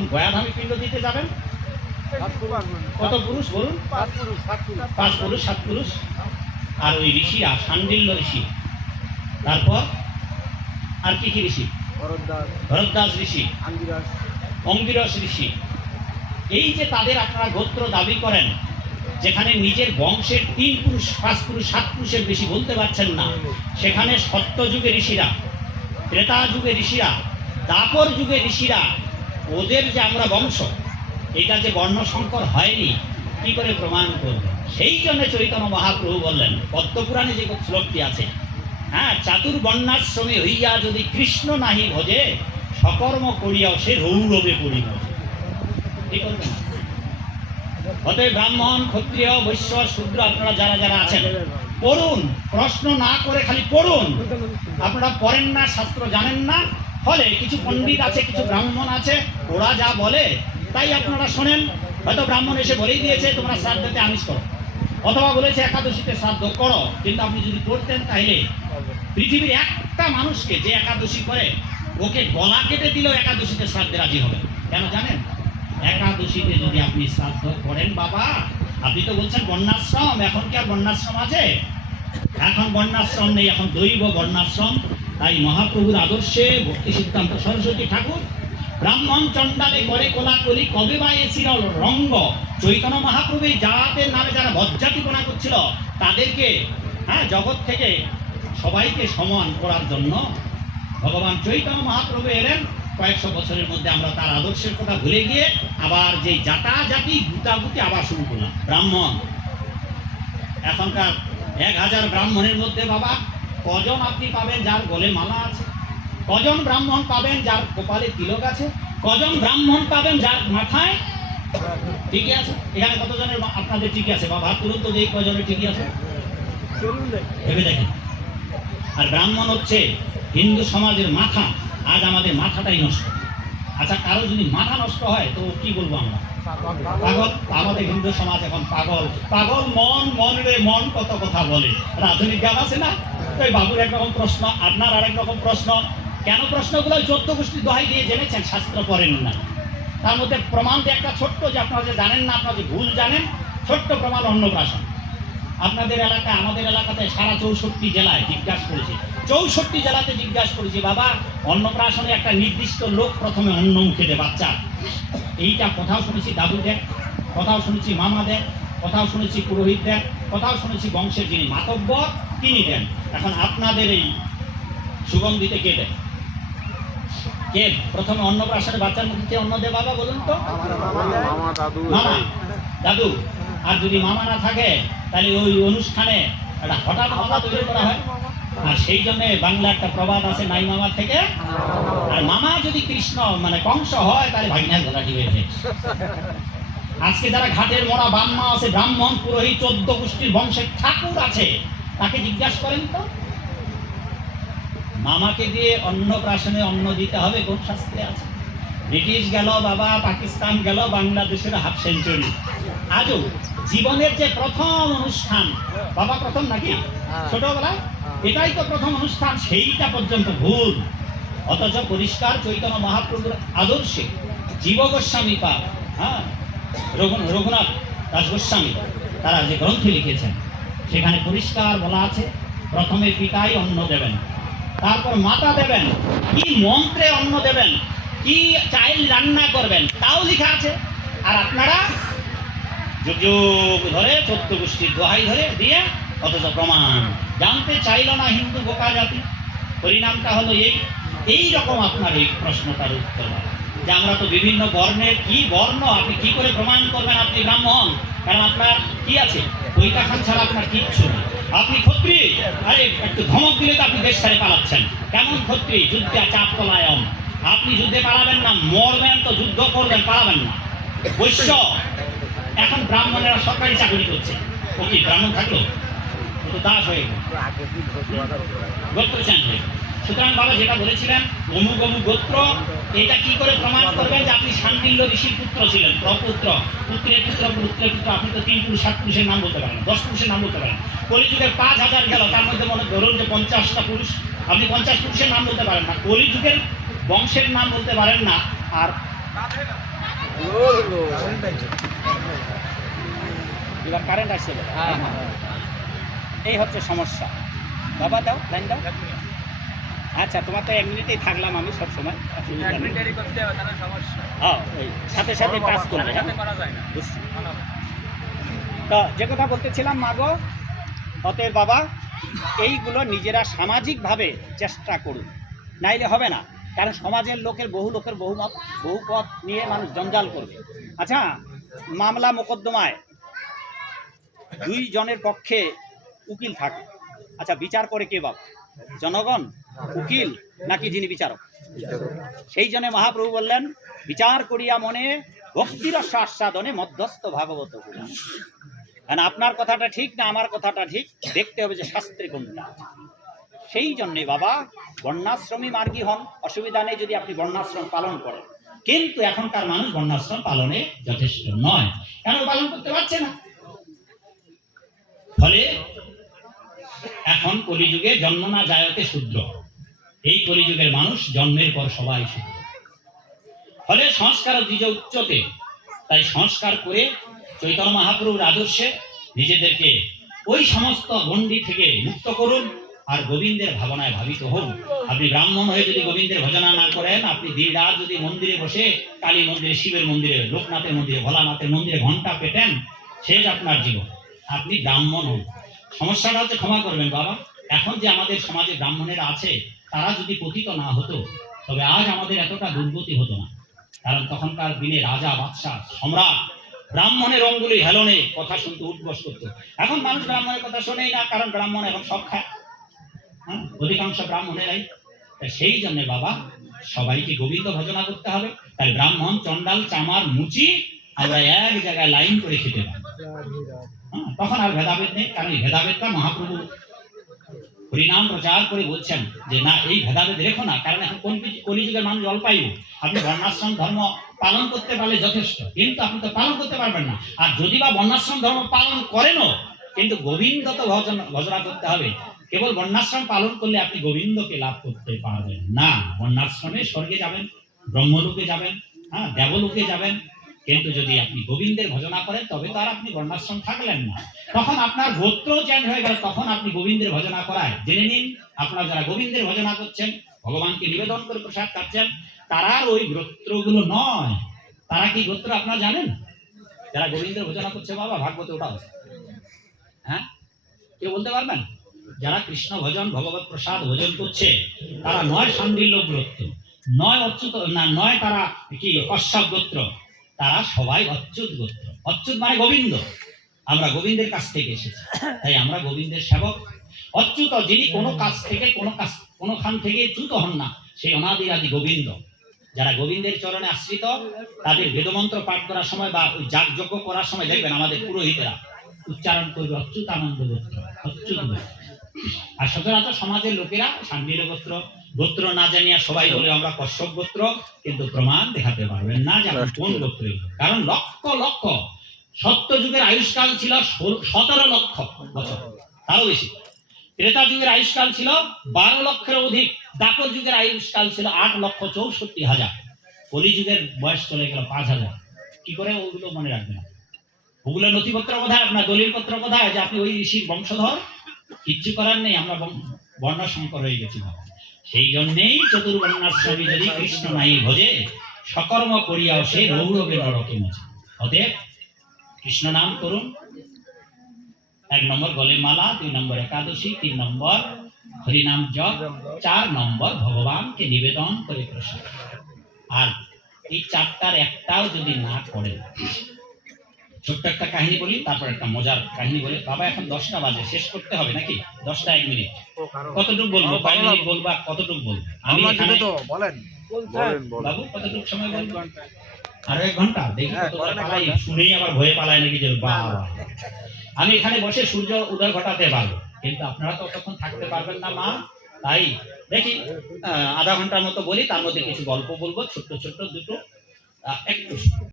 যখন গয়াধামে পিণ্ড দিতে যাবেন কত পুরুষ বলুন? 5 পুরুষ 7 পুরুষ। আর ওই ঋষিরা শাণ্ডিল্য ঋষি, তারপর আর কি কি ঋষি? ভরদ্বাজ ঋষি, অঙ্গিরস ঋষি। এই যে তাদের আপনারা গোত্র দাবি করেন, যেখানে নিজের বংশের 3 পুরুষ 5 পুরুষ 7 পুরুষের বেশি বলতে পারছেন না, সেখানে সত্য যুগে ঋষিরা, ত্রেতা যুগে ঋষিরা, দাপর যুগে ঋষিরা, ওদের যে আমরা বংশ, এটা যে বর্ণসংকর হয়নি, কি করে প্রমাণ করবে? সেই জন্য চৈতন্য মহাপ্রভু বললেন, পদ্মপুরাণে যে শ্লোকটি আছে, হ্যাঁ, চাতুর্বর্ণাশ্রমে হইয়া যদি কৃষ্ণ নাহি ভজে, সকর্ম করিয়াও সে রৌরবে পড়িব। কি করবেন? অতএব ব্রাহ্মণ, ক্ষত্রিয়, বৈশ্য, শূদ্র আপনারা যারা যারা আছেন, পড়ুন, প্রশ্ন না করে খালি পড়ুন। আপনারা পড়েন না, শাস্ত্র জানেন না, ফলে কিছু পণ্ডিত আছে, কিছু ব্রাহ্মণ আছে, ওরা যা বলে তাই আপনারা শোনেন। হয়তো ব্রাহ্মণ এসে বলেই দিয়েছে তোমরা শ্রাদ্ধতে আমিষ করো, অথবা বলেছে একাদশীতে শ্রাদ্ধ করো, কিন্তু আপনি যদি করতেন তাহলে পৃথিবীর একটা মানুষকে যে একাদশী করে, ওকে গলা কেটে দিলেও একাদশীতে শ্রাদ্ধে রাজি হবে। কেন জানেন? একাদশীতে যদি আপনি শ্রাদ্ধ করেন, বাবা আপনি তো বলছেন বর্ণাশ্রম, এখন কি আর বর্ণাশ্রম আছে? এখন বর্ণাশ্রম নেই, এখন দৈব বর্ণাশ্রম। তাই মহাপ্রভুর আদর্শে ভক্তি সিদ্ধান্ত সরস্বতী ঠাকুর ব্রাহ্মণ চণ্ডালে করে কোলাকুলি, কবে বা এসির রঙ্গ। চৈতন্য মহাপ্রভু জাতের নামে যারা বজ্জাতিপনা করছিল, তাদেরকে জগৎ থেকে সবাইকে সমান করার জন্য ভগবান চৈতন্য মহাপ্রভু এলেন। কয়েকশো বছরের মধ্যে আমরা তার আদর্শের কথা ভুলে গিয়ে আবার যে জাতি গুতাগুতি আবার শুরু করলাম। ব্রাহ্মণ, এখনকার 1000 ব্রাহ্মণের মধ্যে বাবা কজন আপনি পাবেন যার গলে মালা আছে? কজন ব্রাহ্মণ পাবেন যার কপালে তিলক আছে? কজন ব্রাহ্মণ পাবেন যার মাথায় টিকি আছে? এখানে কতজনের আপনাদের টিকি আছে? বাবা তুলুন তো, যে কজনের টিকি আছে ভেবে দেখেন। আর ব্রাহ্মণ হচ্ছে হিন্দু সমাজের মাথা। আজ আমাদের মাথাটাই নষ্ট। আচ্ছা, কারো যদি মাথা নষ্ট হয় তো কি বলবো আমরা? পাগল। আমাদের হিন্দু সমাজ এখন পাগল। পাগল মন, মন রে মন কত কথা বলে। আধুনিক গান আছে না? তো এই বাবুর একরকম প্রশ্ন, আপনার আরেক রকম প্রশ্ন। কেন প্রশ্নগুলো 14 গোষ্ঠীর দোহাই দিয়ে জেনেছেন, শাস্ত্র পড়েন না। তার মধ্যে প্রমাণ দিয়ে একটা ছোট্ট, যে আপনারা যে জানেন না, আপনারা যে ভুল জানেন, ছোট্ট প্রমাণ অন্নপ্রাশন। আপনাদের এলাকায়, আমাদের এলাকাতে সারা 64 জেলায় জিজ্ঞাসা করেছি, 64 জেলাতে জিজ্ঞাসা করেছি, বাবা অন্নপ্রাশনে একটা নির্দিষ্ট লোক প্রথমে অন্ন মুখে দেয় বাচ্চা। এইটা কোথাও শুনেছি দাদু দেন, কোথাও শুনেছি মামা দেন, কোথাও শুনেছি পুরোহিত দেন, কোথাও শুনেছি বংশের যিনি মাতব্বর তিনি দেন। এখন আপনাদের এই সুগন্ধিতে কে দেয়? কে প্রথমে অন্নপ্রাশনে বাচ্চার মুখে অন্ন দেয় বাবা বলুন তো? মামা, দাদু। আর যদি মামা না থাকে তাহলে ওই অনুষ্ঠানে একটা হঠাৎ মামা তৈরি করা হয়। আর সেই জন্য বাংলা একটা প্রবাদ আছে, নাই মামার থেকে। আর মামা যদি কৃষ্ণ মানে কংস হয় তাহলে ভাগিনার ঘোড়াটি হয়েছে। আজকে যারা ঘাটের মরা বাম্মা আছে, ব্রাহ্মণ, পুরোহিত, 14 গোষ্ঠীর বংশের ঠাকুর আছে, তাকে জিজ্ঞাসা করেন তো, মামাকে দিয়ে অন্নপ্রাশনে অন্ন দিতে হবে কোন শাস্ত্রে আছে? ব্রিটিশ গেল বাবা, পাকিস্তান গেল, বাংলাদেশের হাফ সেঞ্চুরি। আজও জীবনের যে প্রথম অনুষ্ঠান বাবা, প্রথম নাকি ছোটবেলায়, এটাই তো প্রথম অনুষ্ঠান, সেইটা পর্যন্ত ভুল। অথচ পরিষ্কার চৈতন্য মহাপ্রভুর আদর্শে জীব গোস্বামী পাপ, রঘুনাথ দাস গোস্বামী, তারা যে গ্রন্থ লিখেছেন সেখানে পরিষ্কার বলা আছে, প্রথমে পিতাই অন্ন দেবেন, তারপর মাতা দেবেন, কি মন্ত্রে অন্ন দেবেন, কি চাইল রান্না করবেন, তাও লেখা আছে। আর আপনারা যুগ যুগ ধরে 14 গোষ্ঠীর দোহাই ধরে দিয়ে, অথচ প্রমাণ জানতে চাইল না হিন্দু বোকা জাতি। পরিণামটা হলো এই রকম আপনার এই প্রশ্নটার উত্তর, যে আমরা তো বিভিন্ন বর্ণের, কি বর্ণ আপনি কি করে প্রমাণ করবেন আপনি ব্রাহ্মণ? কারণ আপনার কি আছে? ওইটা খান ছাড়া আপনার কিচ্ছু নেই। আপনি ক্ষত্রিয়, আরে একটু ধমক দিলে তো আপনি দেশ ছেড়ে পালাচ্ছেন। কেমন ক্ষত্রিয়? যুদ্ধে চাপ পলায়ন। আপনি যুদ্ধে পালাবেন না, মরবেন তো যুদ্ধ করবেন, পালাবেন না। বৈশ্য, এখন ব্রাহ্মণেরা সরকারি চাকরি করছে, ও কি ব্রাহ্মণ থাকলো? ও তো দাস হয়ে গেল, গোত্র চেঞ্জ হয়ে গেল। সুতরাং বাবা যেটা বলেছিলেন অমুক অমুক গোত্র, এটা কি করে প্রমাণ করবেন যে আপনি শাণ্ডিল্য ঋষির পুত্র ছিলেন? প্রপুত্র, পুত্রের পুত্র, পুত্রের পুত্র। আপনি তো 3 পুরুষ 7 পুরুষের নাম বলতে পারেন, 10 পুরুষের নাম বলতে পারেন। কলিযুগের 5000 গেল, তার মধ্যে মনে ধরুন যে 50টা পুরুষ, আপনি 50 পুরুষের নাম বলতে পারেন না, কলিযুগের বংশের নাম বলতে পারেন না। আর এবার কারেন্ট আসছে বলে। এই হচ্ছে সমস্যা। বাবা দাও, লাইন দাও। আচ্ছা, তোমার তো 1 মিনিটেই থাকলাম আমি সব সময়। হ্যাঁ, ওই সাথে সাথে কাজ করবে। বুঝছি। তো যে কথা বলতেছিলাম মাগো, অতএব বাবা এইগুলো নিজেরা সামাজিকভাবে চেষ্টা করুন, নাইলে হবে না। কারণ সমাজের লোকের বহুমত বহু পথ নিয়ে মানুষ জঞ্জাল করবে। আচ্ছা, মামলা মোকদ্দমায় 2 জনের পক্ষে উকিল থাকে। আচ্ছা, বিচার করে কে বাবা? জনগণ, উকিল নাকি যিনি বিচারক? সেই জন্য মহাপ্রভু বললেন, বিচার করিয়া মনে ভক্তিরস আস্বাদনে মধ্যস্থ ভাগবত। কারণ আপনার কথাটা ঠিক না আমার কথাটা ঠিক, দেখতে হবে যে শাস্ত্রে কোনটা। সেই জন্যে বাবা বর্ণাশ্রমী মার্গী হন, অসুবিধা নেই যদি আপনি বর্ণাশ্রম পালন করেন। কিন্তু এখনকার মানুষ বর্ণাশ্রম পালনে যথেষ্ট নয়, কেন পালন করতে পারছে না। ফলে এখন কলিযুগে জন্ম না যায়তে শূদ্র, এই কলিযুগের মানুষ জন্মের পর সবাই শূদ্র। ফলে সংস্কার দ্বিজ উচ্চতে, তাই সংস্কার করে চৈতন্য মহাপ্রভুর আদর্শে নিজেদেরকে ওই সমস্ত গণ্ডি থেকে মুক্ত করুন আর গোবিন্দের ভাবনায় ভাবিত হন। আপনি ব্রাহ্মণ হয়ে যদি গোবিন্দের ভজনা না করেন, আপনি দিন রাত যদি মন্দিরে বসে কালী মন্দিরে, শিবের মন্দিরে, লোকনাথের মন্দিরে, ভোলানাথের মন্দিরে ঘন্টা পেতেন, শেষ আপনার জীবন। আপনি ব্রাহ্মণ হন। সমস্যাটা হচ্ছে, ক্ষমা করবেন বাবা, এখন যে আমাদের সমাজে ব্রাহ্মণেরা আছে তারা যদি পতিত না হতো তবে আজ আমাদের এতটা দুর্গতি হতো না। কারণ তখনকার দিনে রাজা, বাদশাহ, সম্রাট ব্রাহ্মণের অঙ্গুলি হেলনে কথা শুনতে উঠবস করতো। এখন মানুষ ব্রাহ্মণের কথা শোনেই না, কারণ ব্রাহ্মণ এখন সব খায়। অধিকাংশ ব্রাহ্মণেরাই। সেই জন্য বাবা সবাইকে গোবিন্দ ভজনা করতে হবে। তাই ব্রাহ্মণ, চন্ডাল, চামার, মুচি আমরা এক জায়গায় লাইন করে খেতে পারি। তখন আর ভেদাভেদ নেই, কারণ এই ভেদাভেদটা মহাপ্রভু হরিনাম প্রচার করে বলছেন যে না, এই ভেদাভেদ রেখো না। কারণ এখন কলিযুগের মানুষ অল্পায়ু। আপনি বর্ণাশ্রম ধর্ম পালন করতে পারলে যথেষ্ট, কিন্তু আপনি তো পালন করতে পারবেন না। আর যদি বা বর্ণাশ্রম ধর্ম পালন করেনও, কিন্তু গোবিন্দ তো ভজনা করতে হবে। কেবল বর্ণাশ্রম পালন করলে আপনি গোবিন্দকে লাভ করতে পারবেন না। বর্ণাশ্রমে স্বর্গে যাবেন, ব্রহ্মলোকে যাবেন, দেবলোকে যাবেন, কিন্তু যদি আপনি গোবিন্দের ভজনা করেন তবে তো আর আপনি বর্ণাশ্রম থাকলেন না। তখন আপনার গোত্র চেঞ্জ হয়ে গেল, তখন আপনি গোবিন্দের ভজনা করায়। জেনে নিন, আপনারা যারা গোবিন্দের ভজনা করছেন, ভগবানকে নিবেদন করে প্রসাদ খাচ্ছেন, তারা ওই গোত্রগুলো নয়। তারা কি গোত্র আপনারা জানেন? যারা গোবিন্দের ভজনা করছে বাবা, ভাগবতে ওটা আছে। হ্যাঁ, কেউ বলতে পারবেন? যারা কৃষ্ণ ভজন, ভগবত প্রসাদ ভজন করছে, তারা নয় শাণ্ডিল্য গোত্র, নয় অচ্যুত না, নয় তারা কি কশ্যপ গোত্র, তারা সবাই অচ্যুত গোত্র। অচ্যুত মানে গোবিন্দ। আমরা গোবিন্দের কাছ থেকে এসেছি, তাই আমরা গোবিন্দের সেবক। অচ্যুত যিনি কোনো কাজ থেকে কোনোখান থেকে চ্যুত হন না, সেই অনাদি আদি গোবিন্দ। যারা গোবিন্দের চরণে আশ্রিত, তাদের বেদমন্ত্র পাঠ করার সময় বা যাগযজ্ঞ করার সময় দেখবেন আমাদের পুরোহিতরা উচ্চারণ করবে অচ্যুত আনন্দ গোত্র, অচ্যুত গোত্র। আর সচরাচর সমাজের লোকেরা শাণ্ডিল্য গোত্র গোত্র না জানিয়া সবাই বলে আমরা কশ্যপ গোত্র, কিন্তু প্রমাণ দেখাতে পারবেন না যে কোন গোত্র। কারণ লক্ষ লক্ষ, সত্য যুগের আয়ুষ্কাল ছিল 17 লক্ষ বছর, তারও বেশি। ত্রেতা যুগের আয়ুষ্কাল ছিল 12 লক্ষের অধিক। দ্বাপর যুগের আয়ুষ্কাল ছিল 8,64,000। কলি যুগের বয়স চলে গেল 5,000। কি করে ওগুলো মনে রাখবেন? ওগুলো নথিপত্র কোথায়, আপনার দলিল পত্র কোথায় যে আপনি ওই ঋষির বংশধর? কিচ্ছু করার নেই, আমরা বর্ণ সংকর হয়ে গেছি। সেই জন্যেই চতুর্বর্ণাশ্রমী যদি কৃষ্ণ নাই ভজে, সকর্ম করিয়াও সে রৌরবে নরকে মজে। অতএব কৃষ্ণ নাম করুন। 1 নম্বর গলে মালা, 2 নম্বর একাদশী, 3 নম্বর হরিনাম জপ, 4 নম্বর ভগবানকে নিবেদন করে প্রসাদ। আর এই 4টার একটাও যদি না করেন, ছোট্ট একটা কাহিনী বলি, তারপর একটা মজার কাহিনী বলে। বাবা এখন 10টা বাজে, শেষ করতে হবে নাকি? 10টা 1 মিনিট। কতটুকু বলবো? 5 মিনিট বলবো, কতটুকু বলবো? আমি এখানে তো বলেন বাবু, কতটুকু সময় বলবো? আরো 1 ঘন্টা। দেখি কতটা পালাই, শুনেই আবার ভয়ে পালায় নাকি যে বাবা। আমি এখানে বসে সূর্য উদয় ঘটাতে পারবো, কিন্তু আপনারা তো তখন থাকতে পারবেন না মা। তাই দেখি আধা ঘন্টার মতো বলি, তার মধ্যে কিছু গল্প বলবো, ছোট্ট ছোট্ট দুটো একটু।